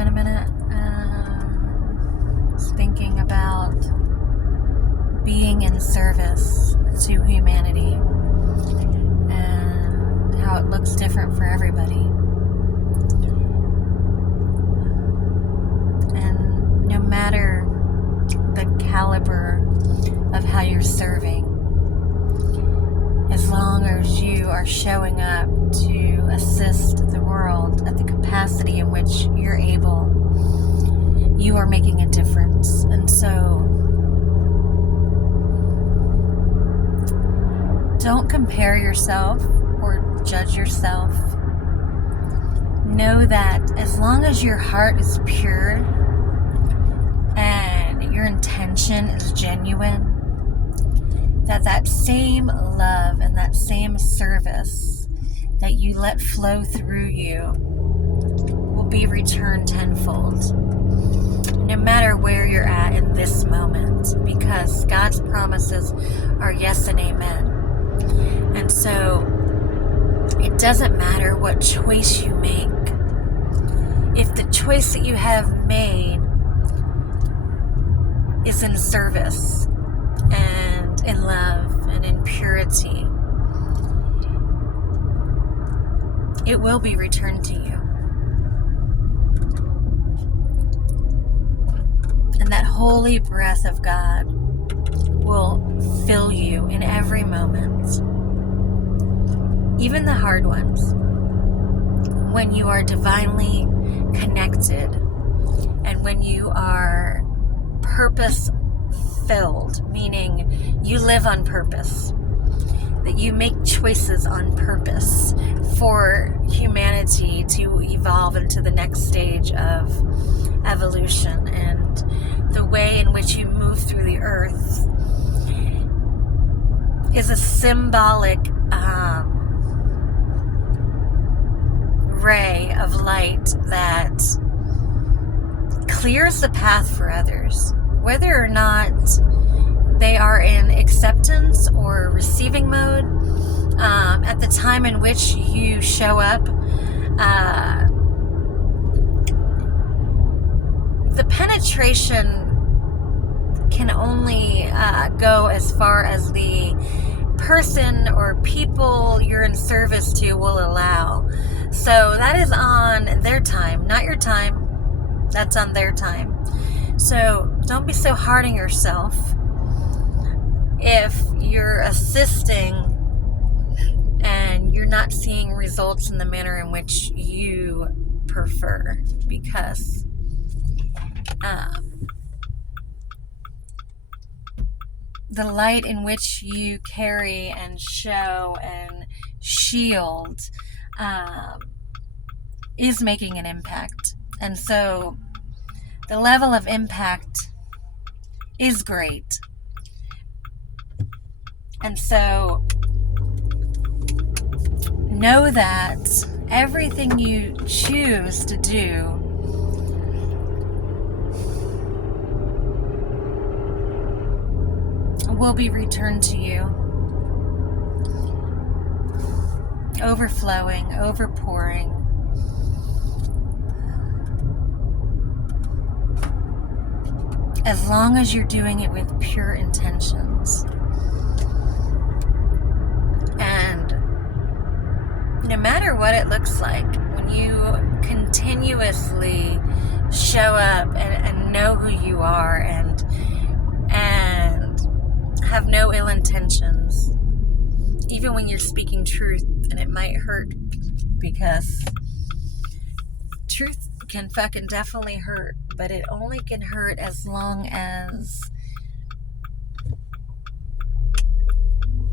in a minute. Was thinking about being in service to humanity and how it looks different for everybody. And no matter the caliber of how you're serving, as long as you are showing up to assist the world at the capacity in which you're able, you are making a difference. And so, don't compare yourself or judge yourself. Know that as long as your heart is pure and your intention is genuine, that same love and that same service that you let flow through you will be returned tenfold, no matter where you're at in this moment, because God's promises are yes and amen. And so it doesn't matter what choice you make. If the choice that you have made is in service and in love and in purity, it will be returned to you. And that holy breath of God will fill you in every moment, even the hard ones, when you are divinely connected and when you are purpose-filled, meaning you live on purpose, that you make choices on purpose for humanity to evolve into the next stage of evolution. And the way in which you move through the earth is a symbolic ray of light that clears the path for others, whether or not they are in acceptance or receiving mode. At the time in which you show up, the penetration can only go as far as the person or people you're in service to will allow. So that is on their time, not your time. That's on their time. So don't be so hard on yourself if you're assisting and you're not seeing results in the manner in which you prefer, because the light in which you carry and show and shield is making an impact. And so the level of impact is great. And so know that everything you choose to do will be returned to you, overflowing, overpouring. As long as you're doing it with pure intentions. And no matter what it looks like, when you continuously show up and know who you are and have no ill intentions, even when you're speaking truth, and it might hurt, because truth can fucking definitely hurt, but it only can hurt as long as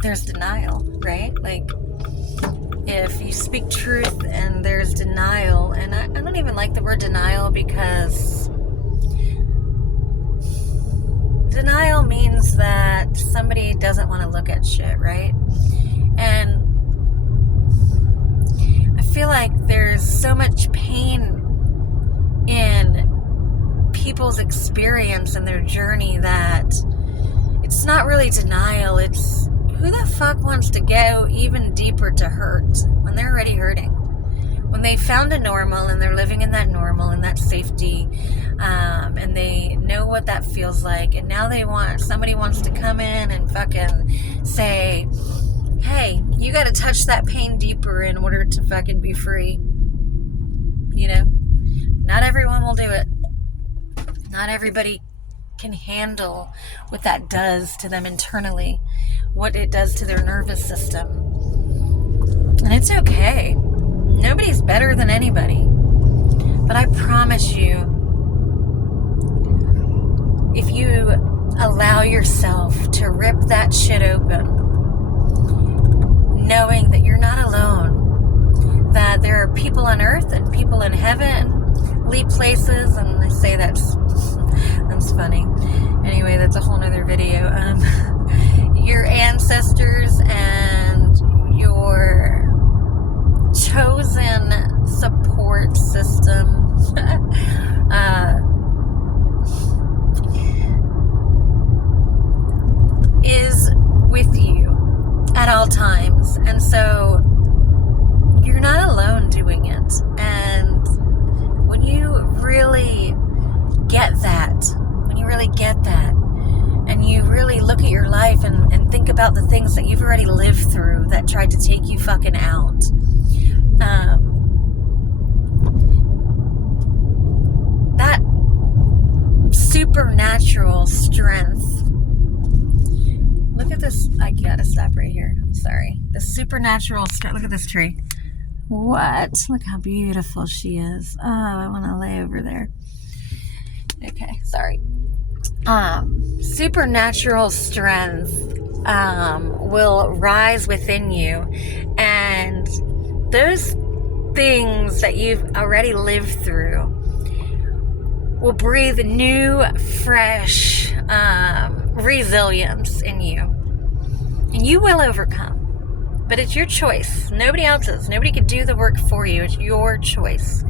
there's denial, right? Like, if you speak truth and there's denial, and I don't even like the word denial, because denial means that somebody doesn't want to look at shit, right? And I feel like there's so much pain in people's experience and their journey that it's not really denial. It's who the fuck wants to go even deeper to hurt when they're already hurting? when they found a normal and they're living in that normal and that safety, and they know what that feels like, and now somebody wants to come in and fucking say, hey, you got to touch that pain deeper in order to fucking be free. You know, not everyone will do it. Not everybody can handle what that does to them internally, what it does to their nervous system. And it's okay. Nobody's better than anybody. But I promise you, if you allow yourself to rip that shit open, knowing that you're not alone, that there are people on earth and people in heavenly places, and I say that's funny. Anyway, that's a whole nother video. Your ancestors and your chosen support system is with you at all times, and so you're not alone doing it. And when you really get that, and you really look at your life and think about the things that you've already lived through that tried to take you fucking out, that supernatural strength. Look at this. I gotta stop right here. I'm sorry. The supernatural strength. Look at this tree. What? Look how beautiful she is. Oh, I want to lay over there. Okay, sorry. Supernatural strength will rise within you, and those things that you've already lived through will breathe new, fresh resilience in you, and you will overcome. But it's your choice. Nobody else's. Nobody could do the work for you. It's your choice.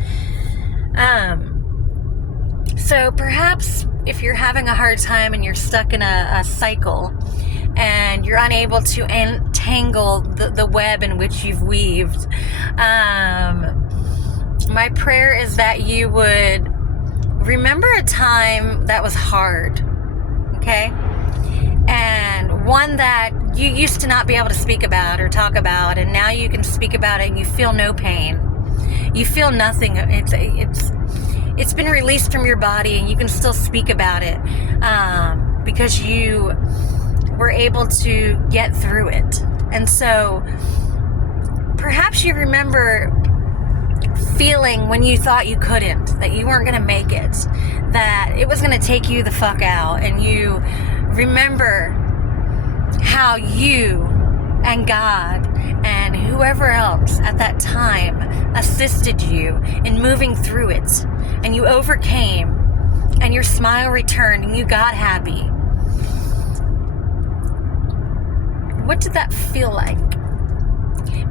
So perhaps if you're having a hard time and you're stuck in a cycle and you're unable to untangle the web in which you've weaved, my prayer is that you would remember a time that was hard, okay? And one that you used to not be able to speak about or talk about, and now you can speak about it and you feel no pain. You feel nothing. It's been released from your body, and you can still speak about it because you were able to get through it. And so perhaps you remember feeling when you thought you couldn't, that you weren't going to make it, that it was going to take you the fuck out, and you remember how you and God and whoever else at that time assisted you in moving through it, and you overcame, and your smile returned, and you got happy. What did that feel like?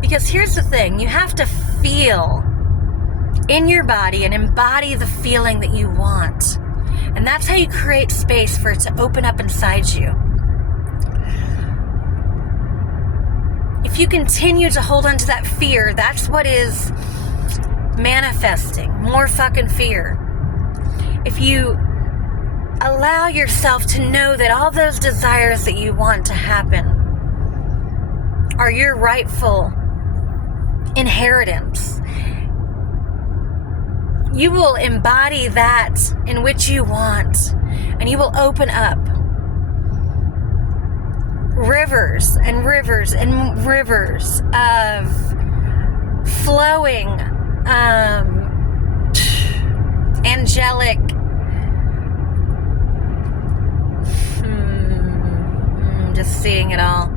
Because here's the thing, you have to feel in your body and embody the feeling that you want. And that's how you create space for it to open up inside you. If you continue to hold on to that fear, that's what is manifesting more fucking fear. If you allow yourself to know that all those desires that you want to happen are your rightful inheritance, you will embody that in which you want, and you will open up rivers and rivers and rivers of flowing, angelic, just seeing it all.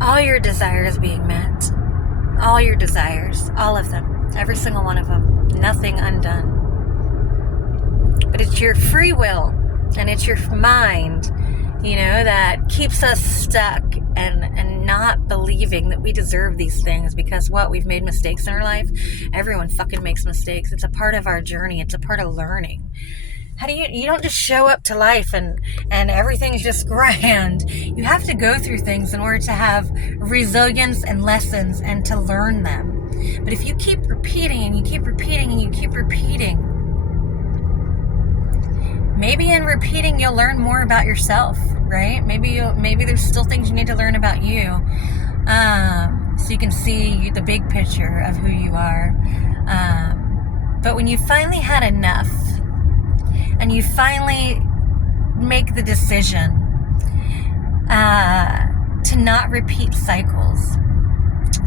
All your desires being met. All your desires. All of them. Every single one of them. Nothing undone. But it's your free will and it's your mind, that keeps us stuck and not believing that we deserve these things, because we've made mistakes in our life. Everyone fucking makes mistakes. It's a part of our journey. It's a part of learning. How do you don't just show up to life and everything's just grand. You have to go through things in order to have resilience and lessons and to learn them. But if you keep repeating and you keep repeating and you keep repeating, maybe in repeating you'll learn more about yourself, right? Maybe there's still things you need to learn about you, so you can see the big picture of who you are. But when you finally had enough, and you finally make the decision to not repeat cycles,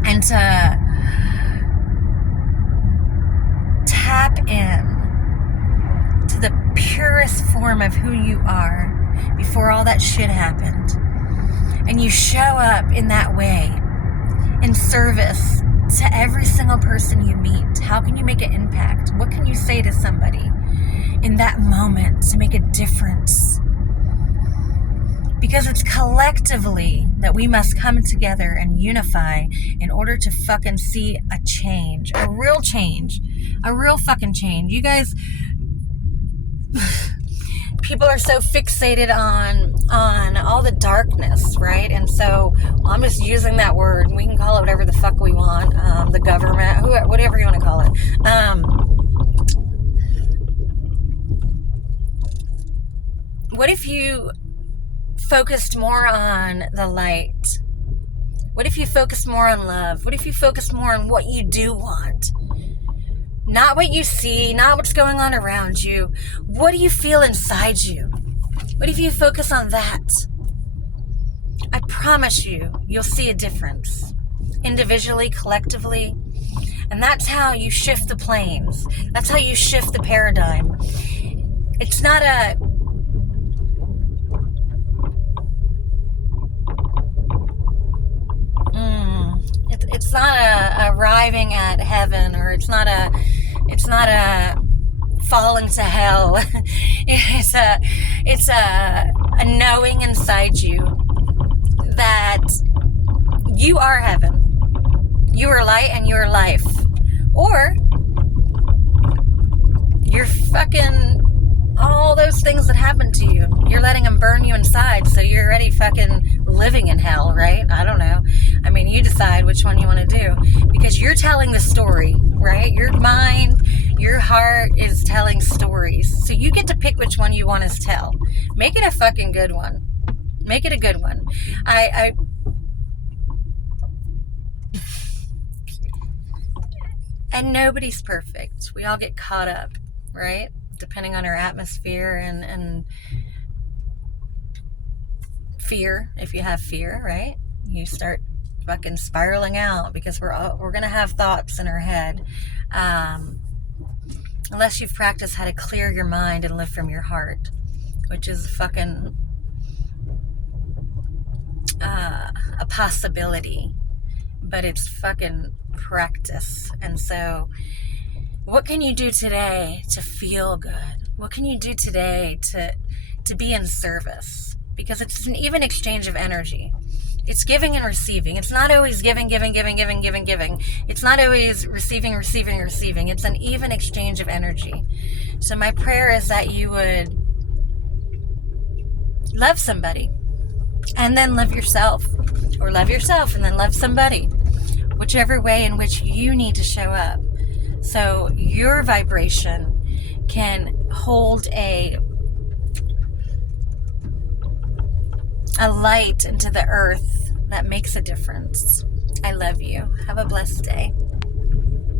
and to tap in to the purest form of who you are before all that shit happened, and you show up in that way, in service to every single person you meet, how can you make an impact? What can you say to somebody in that moment to make a difference? Because it's collectively that we must come together and unify in order to fucking see a change, a real fucking change. You guys, people are so fixated on all the darkness, right? And so I'm just using that word. We can call it whatever the fuck we want, the government, whatever you want to call it. What if you focused more on the light? What if you focused more on love? What if you focused more on what you do want? Not what you see, not what's going on around you. What do you feel inside you? What if you focus on that? I promise you'll see a difference. Individually, collectively. And that's how you shift the planes. That's how you shift the paradigm. It's not it's not arriving at heaven, or it's not a falling to hell. It's a knowing inside you that you are heaven, you are light, and you are life, or you're fucking all those things that happen to you. You're letting them burn you inside, so you're already fucking living in hell, right? I don't know. I mean, you decide which one you want to do, because you're telling the story, right? Your mind, your heart is telling stories, so you get to pick which one you want to tell. Make it a fucking good one. Make it a good one. And nobody's perfect. We all get caught up, right? Depending on our atmosphere and fear. If you have fear, right? You start fucking spiraling out, because we're gonna have thoughts in our head. Unless you've practiced how to clear your mind and live from your heart, which is fucking a possibility, but it's fucking practice. And so what can you do today to feel good? What can you do today to be in service? Because it's an even exchange of energy. It's giving and receiving. It's not always giving. It's not always receiving. It's an even exchange of energy. So my prayer is that you would love somebody and then love yourself, or love yourself and then love somebody, whichever way in which you need to show up. So your vibration can hold a light into the earth that makes a difference. I love you. Have a blessed day.